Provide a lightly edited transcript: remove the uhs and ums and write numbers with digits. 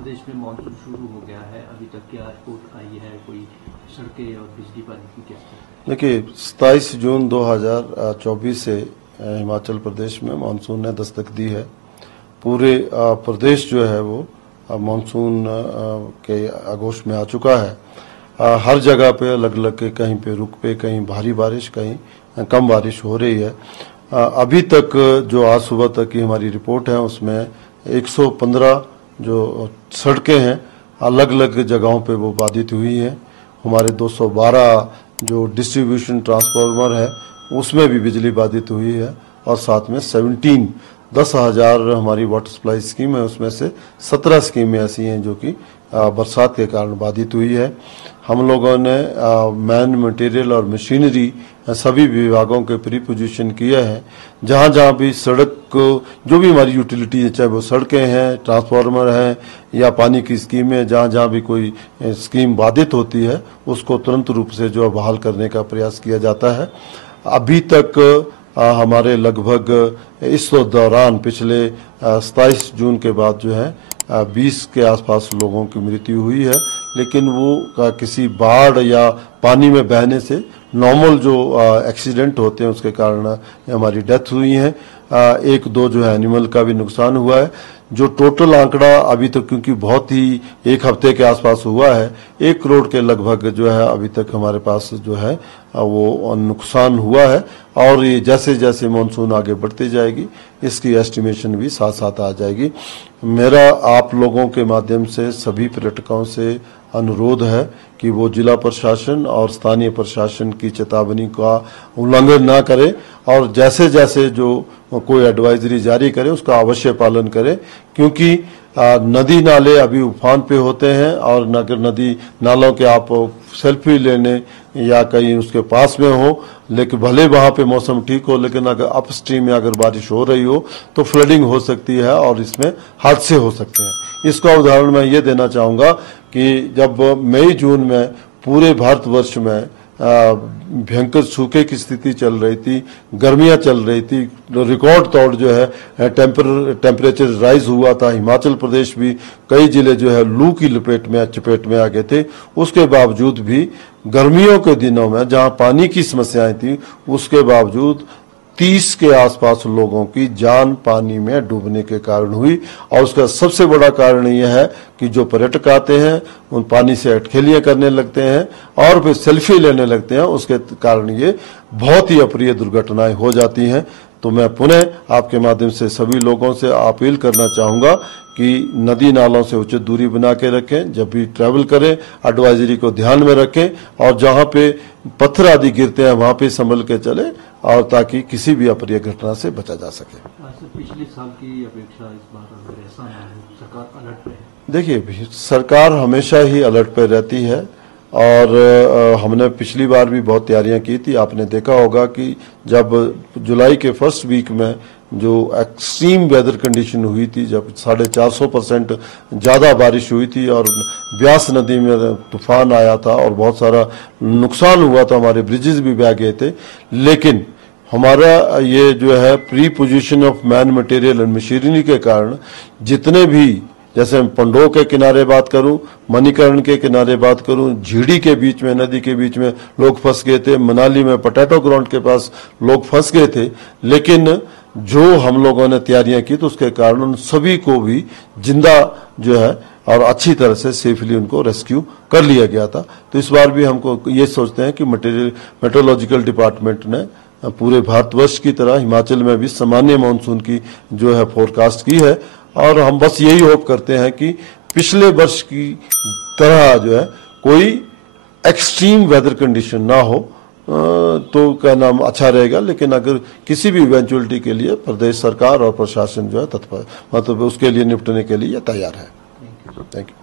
प्रदेश में मानसून शुरू हो गया है, अभी तक क्या रिपोर्ट आई है, कोई सड़कें और बिजली पानी की क्या? देखिए, 27 जून 2024 से हिमाचल प्रदेश में मानसून ने दस्तक दी है। पूरे प्रदेश जो है वो मानसून के आगोश में आ चुका है। हर जगह पे अलग अलग, कहीं पे रुक पे, कहीं भारी बारिश, कहीं कम बारिश हो रही है। अभी तक जो आज सुबह तक की हमारी रिपोर्ट है उसमें 115 जो सड़कें हैं अलग अलग जगहों पे वो बाधित हुई हैं। हमारे 212 जो डिस्ट्रीब्यूशन ट्रांसफार्मर है उसमें भी बिजली बाधित हुई है, और साथ में 10,000 हमारी वाटर सप्लाई स्कीम है, उसमें से 17 स्कीमें ऐसी हैं जो कि बरसात के कारण बाधित हुई है। हम लोगों ने मैन मटेरियल और मशीनरी सभी विभागों के प्री पोजीशन किया है। जहां जहां भी सड़क को जो भी हमारी यूटिलिटी है, चाहे वो सड़कें हैं, ट्रांसफार्मर हैं या पानी की स्कीमें, जहां जहां भी कोई स्कीम बाधित होती है उसको तुरंत रूप से जो बहाल करने का प्रयास किया जाता है। अभी तक हमारे लगभग इस दौरान पिछले 27 जून के बाद जो है 20 के आसपास लोगों की मृत्यु हुई है, लेकिन वो किसी बाढ़ या पानी में बहने से नॉर्मल जो एक्सीडेंट होते हैं उसके कारण हमारी डेथ हुई है। एक दो जो है एनिमल का भी नुकसान हुआ है। जो टोटल आंकड़ा अभी तक, क्योंकि बहुत ही एक हफ्ते के आसपास हुआ है, 1 करोड़ के लगभग जो है अभी तक हमारे पास जो है वो नुकसान हुआ है। और ये जैसे जैसे मानसून आगे बढ़ती जाएगी इसकी एस्टिमेशन भी साथ साथ आ जाएगी। मेरा आप लोगों के माध्यम से सभी पर्यटकों से अनुरोध है कि वो जिला प्रशासन और स्थानीय प्रशासन की चेतावनी का उल्लंघन ना करे, और जैसे जैसे जो कोई एडवाइजरी जारी करे उसका अवश्य पालन करे, क्योंकि नदी नाले अभी उफान पे होते हैं, और अगर नदी नालों के आप सेल्फी लेने या कहीं उसके पास में हो, लेकिन भले वहां पे मौसम ठीक हो, लेकिन अगर अपस्ट्रीम में अगर बारिश हो रही हो तो फ्लडिंग हो सकती है और इसमें हादसे हो सकते हैं। इसका उदाहरण मैं ये देना चाहूँगा कि जब मई जून में पूरे भारतवर्ष में भयंकर सूखे की स्थिति चल रही थी, गर्मियां चल रही थी, रिकॉर्ड तोड़ जो है टेम्परेचर राइज हुआ था। हिमाचल प्रदेश भी कई जिले जो है लू की चपेट में आ गए थे। उसके बावजूद भी गर्मियों के दिनों में जहां पानी की समस्याएं थी, उसके बावजूद 30 के आसपास लोगों की जान पानी में डूबने के कारण हुई। और उसका सबसे बड़ा कारण यह है कि जो पर्यटक आते हैं उन पानी से अटखेलियां करने लगते हैं और फिर सेल्फी लेने लगते हैं, उसके कारण ये बहुत ही अप्रिय दुर्घटनाएं हो जाती हैं। तो मैं पुनः आपके माध्यम से सभी लोगों से अपील करना चाहूंगा कि नदी नालों से उचित दूरी बना के रखें, जब भी ट्रैवल करें एडवाइजरी को ध्यान में रखें, और जहां पे पत्थर आदि गिरते हैं वहां पे संभल के चले, और ताकि किसी भी अप्रिय घटना से बचा जा सके। पिछले साल की अपेक्षा इस बार ऐसा ना हो, सरकार अलर्ट पे है? देखिए, सरकार हमेशा ही अलर्ट पे रहती है, और हमने पिछली बार भी बहुत तैयारियां की थी। आपने देखा होगा कि जब जुलाई के फर्स्ट वीक में जो एक्सट्रीम वेदर कंडीशन हुई थी, जब 450% ज्यादा बारिश हुई थी और ब्यास नदी में तूफान आया था और बहुत सारा नुकसान हुआ था, हमारे ब्रिजेस भी बह गए थे, लेकिन हमारा ये जो है pre position of man material and machinery के कारण जितने भी, जैसे पंडोह के किनारे बात करूं, मणिकर्ण के किनारे बात करूं, झीड़ी के बीच में, नदी के बीच में लोग फंस गए थे, मनाली में पोटैटो ग्राउंड के पास लोग फंस गए थे, लेकिन जो हम लोगों ने तैयारियां की तो उसके कारण उन सभी को भी जिंदा जो है और अच्छी तरह से सेफली उनको रेस्क्यू कर लिया गया था। तो इस बार भी हमको ये सोचते हैं कि मेट्रोलॉजिकल डिपार्टमेंट ने पूरे भारतवर्ष की तरह हिमाचल में भी सामान्य मानसून की जो है फोरकास्ट की है, और हम बस यही होप करते हैं कि पिछले वर्ष की तरह जो है कोई एक्सट्रीम वेदर कंडीशन ना हो, तो क्या नाम अच्छा रहेगा। लेकिन अगर किसी भी इवेंचुअलिटी के लिए प्रदेश सरकार और प्रशासन जो है तत्पर, मतलब उसके लिए निपटने के लिए तैयार है। Thank you.